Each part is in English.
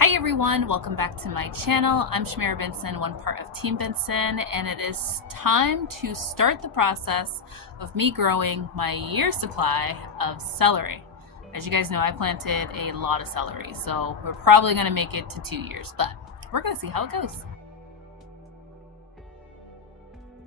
Hi everyone, welcome back to my channel. I'm Shamira Benson, one part of Team Benson, and it is time to start the process of me growing my year's supply of celery. As you guys know, I planted a lot of celery, so we're probably going to make it to 2 years, but we're going to see how it goes.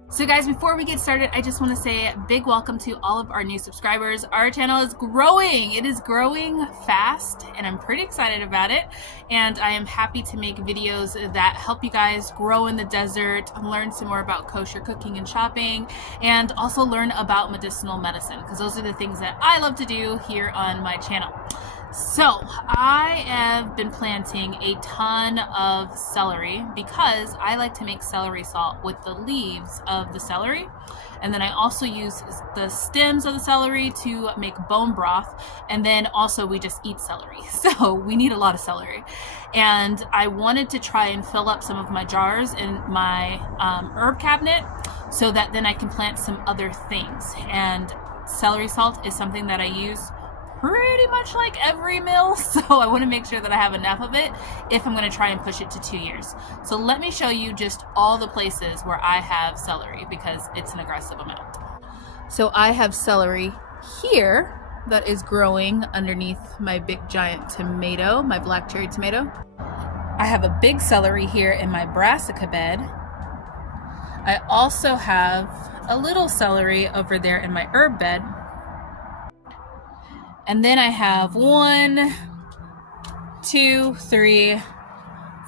So guys, before we get started, I just want to say a big welcome to all of our new subscribers. Our channel is growing. It is growing fast, and I'm pretty excited about it. And I am happy to make videos that help you guys grow in the desert, learn some more about kosher cooking and shopping, and also learn about medicinal medicine, because those are the things that I love to do here on my channel. So I have been planting a ton of celery because I like to make celery salt with the leaves of the celery, and then I also use the stems of the celery to make bone broth, and then also we just eat celery, so we need a lot of celery. And I wanted to try and fill up some of my jars in my herb cabinet so that then I can plant some other things, and celery salt is something that I use pretty much like every meal, so I want to make sure that I have enough of it if I'm going to try and push it to 2 years. So let me show you just all the places where I have celery, because it's an aggressive amount. So I have celery here that is growing underneath my big giant tomato, my black cherry tomato. I have a big celery here in my brassica bed. I also have a little celery over there in my herb bed. And then I have 1, 2, 3,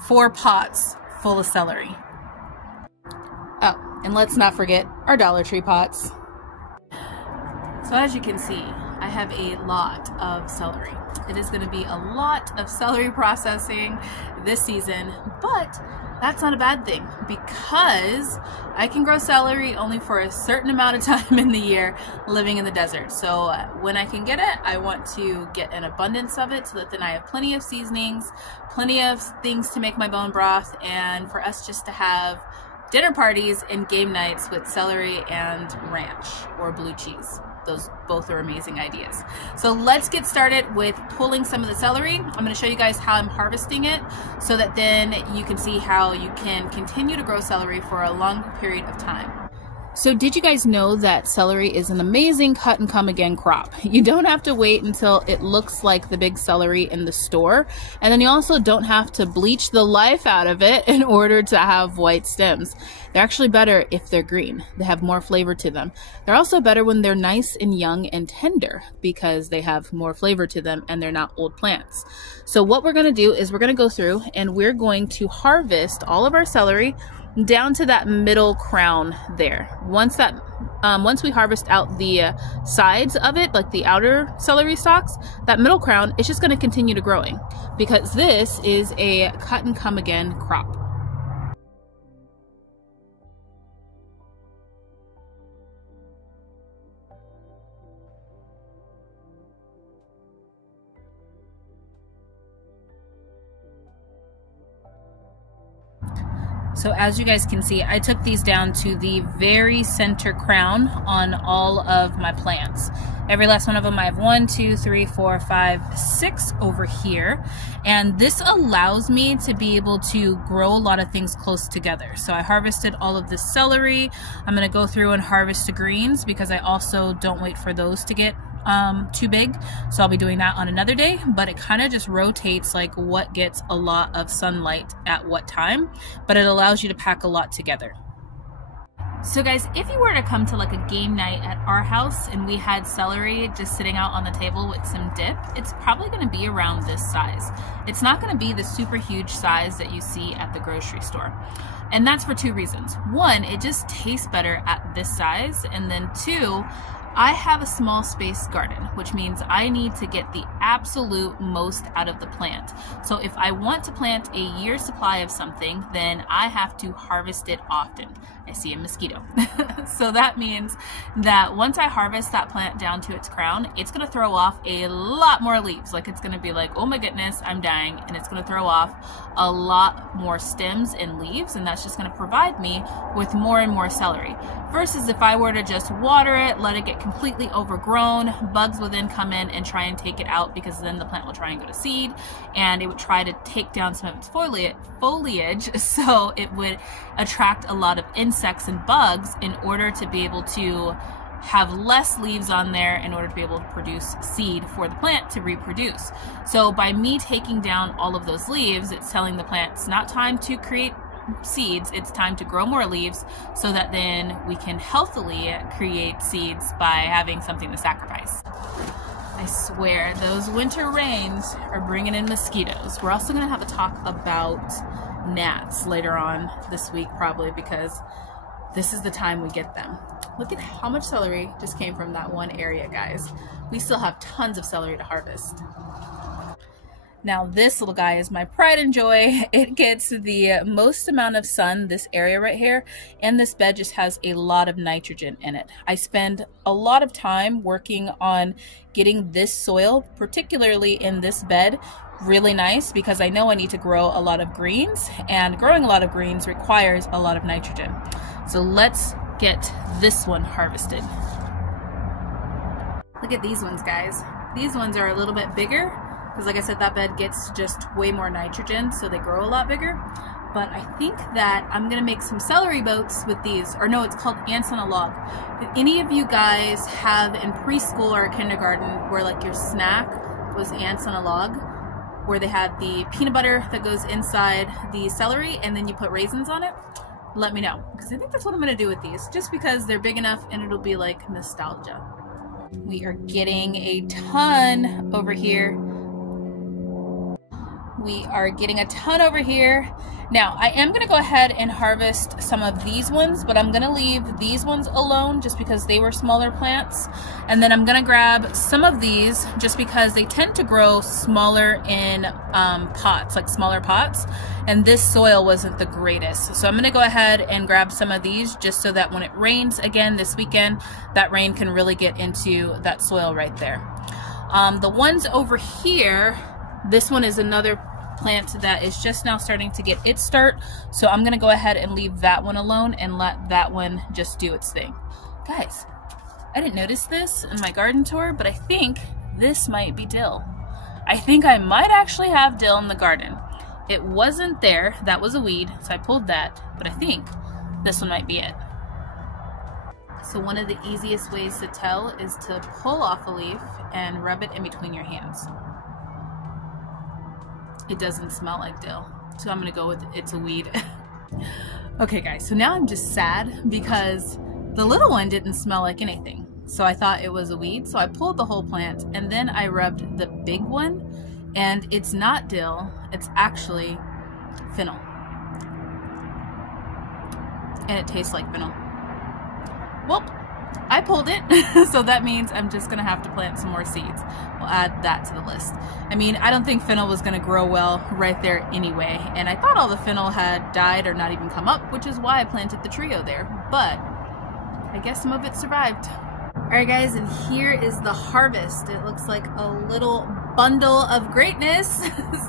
4 pots full of celery. Oh, and let's not forget our Dollar Tree pots. So as you can see, I have a lot of celery. It is going to be a lot of celery processing this season, but that's not a bad thing, because I can grow celery only for a certain amount of time in the year living in the desert. So when I can get it, I want to get an abundance of it so that then I have plenty of seasonings, plenty of things to make my bone broth, and for us just to have dinner parties and game nights with celery and ranch or blue cheese. Those both are amazing ideas. So let's get started with pulling some of the celery. I'm going to show you guys how I'm harvesting it so that then you can see how you can continue to grow celery for a long period of time. So did you guys know that celery is an amazing cut and come again crop? You don't have to wait until it looks like the big celery in the store, and then you also don't have to bleach the life out of it in order to have white stems. They're actually better if they're green. They have more flavor to them. They're also better when they're nice and young and tender because they have more flavor to them and they're not old plants. So what we're going to do is we're going to go through and we're going to harvest all of our celery down to that middle crown there. Once we harvest out the sides of it, like the outer celery stalks, that middle crown is just going to continue to growing because this is a cut and come again crop. So as you guys can see, I took these down to the very center crown on all of my plants. Every last one of them, I have 1, 2, 3, 4, 5, 6 over here. And this allows me to be able to grow a lot of things close together. So I harvested all of this celery. I'm going to go through and harvest the greens because I also don't wait for those to get too big, so I'll be doing that on another day, but it kind of just rotates like what gets a lot of sunlight at what time, but it allows you to pack a lot together. So guys, if you were to come to like a game night at our house and we had celery just sitting out on the table with some dip, it's probably going to be around this size. It's not going to be the super huge size that you see at the grocery store. And that's for 2 reasons. 1, it just tastes better at this size, and then 2, I have a small space garden, which means I need to get the absolute most out of the plant. So if I want to plant a year's supply of something, then I have to harvest it often. I see a mosquito. So that means that once I harvest that plant down to its crown, it's going to throw off a lot more leaves. Like it's going to be like, oh my goodness, I'm dying. And it's going to throw off a lot more stems and leaves. And that's just going to provide me with more and more celery. Versus if I were to just water it, let it get completely overgrown, bugs will then come in and try and take it out, because then the plant will try and go to seed and it would try to take down some of its foliage, so it would attract a lot of insects and bugs in order to be able to have less leaves on there in order to be able to produce seed for the plant to reproduce. So by me taking down all of those leaves, it's telling the plant it's not time to create seeds, it's time to grow more leaves, so that then we can healthily create seeds by having something to sacrifice. I swear, those winter rains are bringing in mosquitoes. We're also going to have a talk about gnats later on this week, probably, because this is the time we get them. Look at how much celery just came from that one area, guys. We still have tons of celery to harvest. Now this little guy is my pride and joy. It gets the most amount of sun, this area right here, and this bed just has a lot of nitrogen in it. I spend a lot of time working on getting this soil, particularly in this bed, really nice, because I know I need to grow a lot of greens, and growing a lot of greens requires a lot of nitrogen. So let's get this one harvested. Look at these ones, guys. These ones are a little bit bigger, because like I said, that bed gets just way more nitrogen, so they grow a lot bigger. But I think that I'm gonna make some celery boats with these, or no, it's called ants on a log. Did any of you guys have in preschool or kindergarten where like your snack was ants on a log, where they had the peanut butter that goes inside the celery and then you put raisins on it? Let me know, because I think that's what I'm gonna do with these, just because they're big enough and it'll be like nostalgia. We are getting a ton over here. We are getting a ton over here. Now, I am gonna go ahead and harvest some of these ones, but I'm gonna leave these ones alone just because they were smaller plants. And then I'm gonna grab some of these just because they tend to grow smaller in pots, like smaller pots. And this soil wasn't the greatest. So I'm gonna go ahead and grab some of these just so that when it rains again this weekend, that rain can really get into that soil right there. The ones over here, this one is another plant that is just now starting to get its start, so I'm gonna go ahead and leave that one alone and let that one just do its thing. Guys, I didn't notice this in my garden tour, but I think this might be dill. I think I might actually have dill in the garden. It wasn't there, that was a weed, so I pulled that, but I think this one might be it. So one of the easiest ways to tell is to pull off a leaf and rub it in between your hands. It doesn't smell like dill, so I'm gonna go with it's a weed. Okay guys, so now I'm just sad because the little one didn't smell like anything. So I thought it was a weed, so I pulled the whole plant and then I rubbed the big one, and it's not dill, it's actually fennel. And it tastes like fennel. Well, I pulled it, so that means I'm just gonna have to plant some more seeds. We'll add that to the list. I mean, I don't think fennel was gonna grow well right there anyway, and I thought all the fennel had died or not even come up, which is why I planted the trio there, but I guess some of it survived. All right guys, and here is the harvest. It looks like a little bundle of greatness.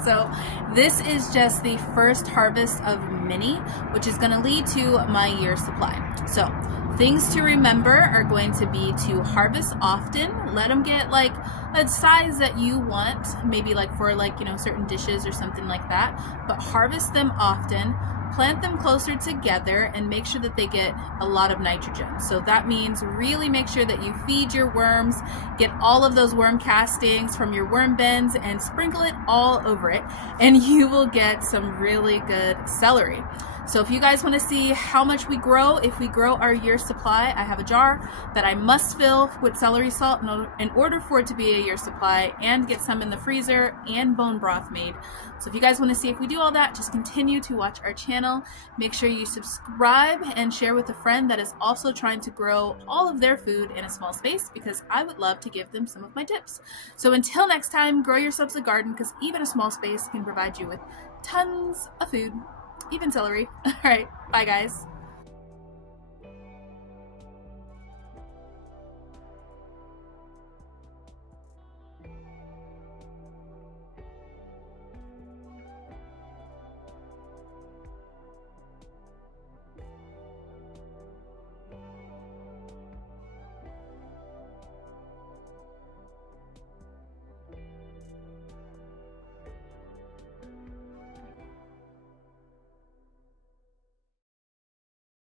So this is just the first harvest of many, which is gonna lead to my year's supply. So things to remember are going to be to harvest often. Let them get like a size that you want, maybe like for like, you know, certain dishes or something like that, but harvest them often. Plant them closer together and make sure that they get a lot of nitrogen. So that means really make sure that you feed your worms, get all of those worm castings from your worm bins and sprinkle it all over it, and you will get some really good celery. So if you guys want to see how much we grow, if we grow our year's supply, I have a jar that I must fill with celery salt in order for it to be a year's supply, and get some in the freezer and bone broth made. So if you guys want to see if we do all that, just continue to watch our channel. Make sure you subscribe and share with a friend that is also trying to grow all of their food in a small space, because I would love to give them some of my tips. So until next time, grow yourselves a garden, because even a small space can provide you with tons of food. Even celery. All right, bye guys.